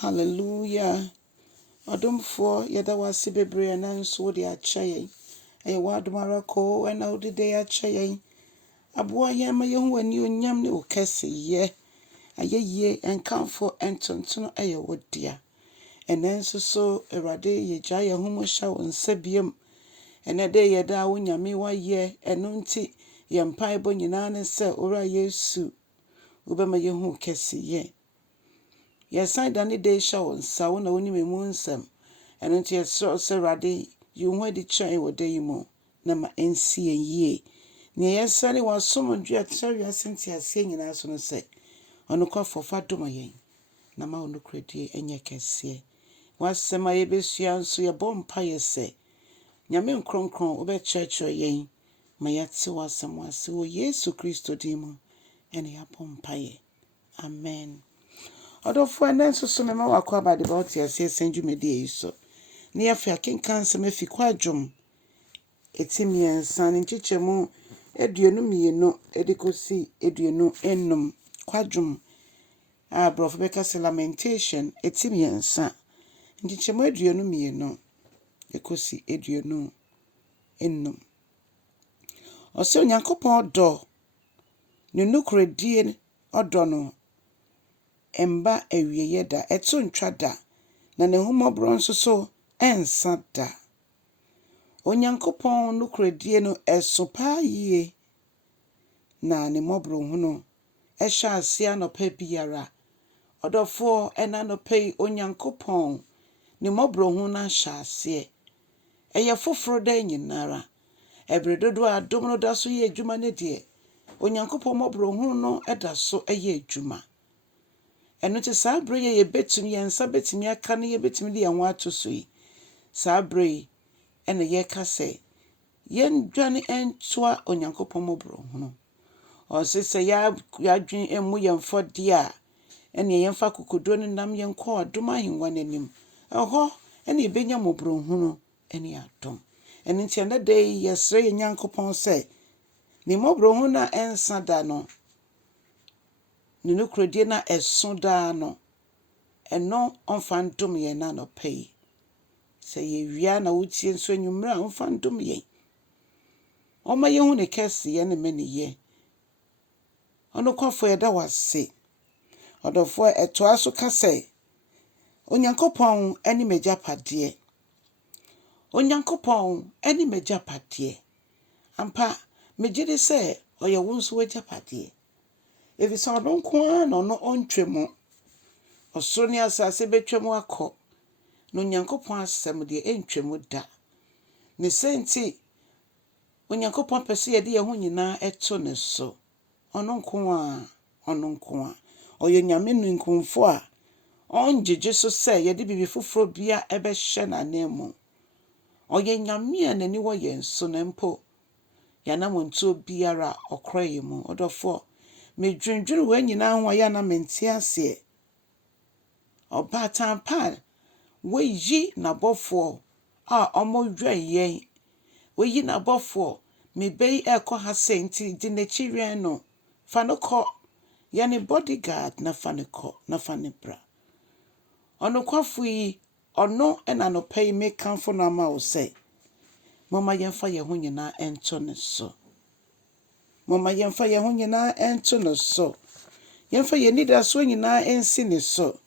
Hallelujah. Adumfo yada wasi bebre na nso de akyɛ yɛn. Ɛyɛ wadom ara ko ɛna wode de akyɛ yɛn. Aboa yɛn ma yɛn ho ani onyam ne okɛseyɛ. Ayɛyie nkamfo ntontono ɛyɛ wo dea. Ɛnɛ nso so Awurade yɛgya yɛn ho mu hyɛ wo nsa biam. Ɛnɛ de yɛda wo nyame wayɛ ɛno nti yɛn mpaebɔ nyinaa ne sɛ Owura Yesu wobɛma yɛn ho kɛseyɛ. Yɛsan da ne de hyɛ wo nsa wo na wonim mu nsɛm. Ɛno nti yɛsrɛ sɛ Awurade yi ho adi kyerɛ wɔ da yi mu na ma ɛnsi yɛn yie. Nea yɛsrɛ ne w'asomdwoe a ɛtrɛ wiase nteaseɛ nyinaa so no sɛ ɔno kɔfo fa dom yɛn na ma wo nokwarɛdie ɛnyɛ kɛseɛ. W'asɛm a yɛbɛsua nso yɛbɔ mpaeɛ sɛ Nyame nkronkron wobɛkyerɛkyerɛ yɛn ma yɛate w'asɛm ase wɔ Yesu Kristo din mu ɛne yɛabɔ mpaeɛ. Amen. Ɔdɔfo ɛnɛ nso so mema wakɔ abade ba wote aseɛ sɛn dwumadie yi so. Ne yɛfe akenka nsɛm afi Kwadwom ɛtimiɛnsa ne nkyekyɛmu 22 ɛde kɔsi 25. Kwadwom a Aborɔfo bɛka sɛ Lamentation ɛtimiɛnsa nkyekyɛmu 22 ɛkɔsi 25. Ɔsɛ Onyankopɔn dɔ ne nokwarɛdie ɔdɔ no Emba awieyɛ da, ɛto ntwa da, na ne hummɔborɔ nso so ɛnsa da. Onyankopɔn nokwarɛdie no ɛso paa yie, na ne mmɔborɔ hu no ɛhyɛ ase anɔpa biara. Ɔdɔfoɔ ɛna anɔpa yi Onyankopɔn ne mmɔborɔ hu no ahyɛ aseɛ. Ɛyɛ foforo da nyinara. Ɛbere dodo a adom no da so yɛ adwuma ne deɛ, Onyankopɔn mmɔborɔ hu no ɛda so ɛyɛ adwuma. Ɛno nti saa bere yɛ yɛbɛtumi yɛn nsa bɛtumi aka no yɛbɛtumi de yɛn ho ato so yi. Saa bere yi ɛna yɛka sɛ yɛn dwane ɛntoa Onyankopɔn mmɔborɔ hu no. Ɔsɛ sɛ yɛadwen ɛmmu yɛn fɔdeɛ a ɛne yɛmfa kokodo no nam yɛn kɔ adom ahengua n'anim. Ɛhɔ ɛne yɛbɛnya mmɔborɔ hu no ɛne adom. Ɛno nti ɛnɛ da yi yɛsrɛ yɛn Nyankopɔn sɛ ne mmɔborɔ hu no a ɛnsa da no, ne nokwarɛdie na ɛso daa no, ɛno ɔmfa ndom yɛn na anɔpa yi. Sɛ yɛwia na wotie nso anwummere a ɔmfa ndom yɛn. Ɔma yɛhu ne kɛseyɛ ne meneyɛ. Ɔno kɔfo yɛda wase. Ɔdɔfoɔ ɛtoa so ka sɛ Onyankopɔn ɛne m'agyapadeɛ. Onyankopɔn ɛne m'agyapadeɛ. Ampa megye di sɛ ɔyɛ wo nso w'agyapadeɛ. Efisɛ ɔno nko ara na ɔno ɔntwa mu. Ɔsoro ne asase bɛtwa mu akɔ. Na Onyankopɔn asɛm deɛ ɛntwa mu da. Ne sɛnti Onyankopɔn pɛ sɛ yɛde yɛn ho nyinaa ɛto ne so. Ɔno nko a. Ɔyɛ Nyame ninkunfo a ɔngyegye so sɛ yɛde bibi foforo bia ɛbɛhyɛ n'anan mu. Ɔyɛ Nyame a n'ani wɔ yɛn so na mpo yɛanamontuo biara ɔkora yɛn mu. Ɔdɔfoɔ medwendwene wɔ nyinaa ho a yɛ na mente aseɛ. Ɔbaatan pa wɔyi n'abɔfoɔ a ɔmɔdwɛn yɛn. Wɔyi n'abɔfoɔ mebɛyi ɛkɔ ha sɛ nti di n'akyi wɛn no. Fa no kɔ. Yɛne bodyguard na fa ne kɔ na fa ne bra. Ɔno kwafo yi ɔno ɛna anɔpa yi mekamfo no ama wo sɛ momma yɛmfa yɛn ho nyinaa ɛnto ne so. Momma yɛmfa yɛn ho nyinaa ɛnto ne so. Yɛmfa yɛn nidasoɔ nyinaa ɛnsi ne so.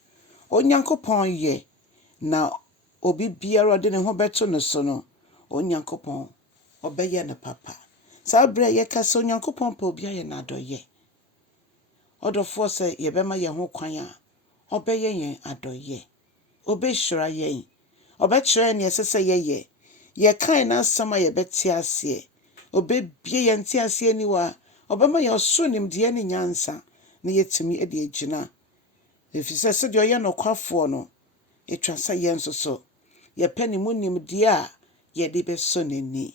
Onyankopɔn yɛ na obi biara ɔde ne ho bɛto ne so no, Onyankopɔn ɔbɛyɛ ne papa. Saa bere a yɛka sɛ Onyankopɔn pɛ obi ayɛ n'adɔyɛ. Ɔdɔfoɔ sɛ yɛbɛma yɛn ho kwan a ɔbɛyɛ yɛn adɔyɛ. Ɔbɛhyira yɛn. Ɔbɛkyerɛ yɛn ɛsɛ sɛ yɛyɛ. Yɛkae n'asɛm a yɛbɛte aseɛ. Ɔbɛbie yɛn te aseɛ ni wa. Ɔbɛma yɛn ɔsoro nimdeɛ ne nyansa na yɛtumi de agyina. Efisɛ sɛdeɛ ɔyɛ nokwafoɔ no, ɛtwa sɛ yɛn nso so yɛpɛ ne mu nimdeɛ a yɛde bɛsɔ n'ani.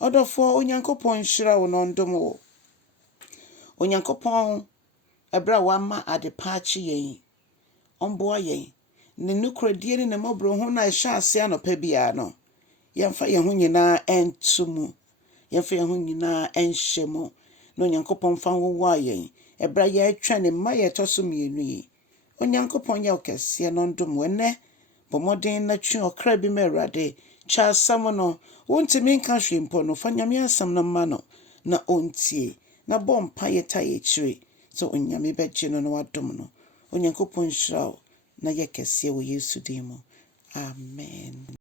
Ɔdɔfoɔ Onyankopɔn nhyira wo na ɔndom wo. Onyankopɔn ɛberɛ a wama ade pa akye yɛn. Ɔmboa yɛn. Ne nokwarɛdie ne ne mmɔborɔ hu na ɛhyɛ ase anɔpa biara no. Yɛmfa yɛn ho nyinaa ɛnto mu. Yɛmfa yɛn ho nyinaa ɛnhyɛ mu. Na Onyankopɔn fa nwowɔ yɛn. Ɛberɛ a yɛatwa ne mma yɛtɔ so mmienu yi. Onyankopɔn yɛ wo kɛseɛ no ndom wo nnɛ. Bɔ mmɔden na twe ɔkra bi ma Awurade. Kyɛ asɛm no, wontumi nka hwee mpo no, fa Nyame asɛm no ma no na ɔntie. Na bɔ mpaeɛ tae akyire sɛ Onyame bɛgye no na wadom no. Onyankopɔn nhyira wo na yɛ kɛseɛ wɔ Yesu din mu. Amen.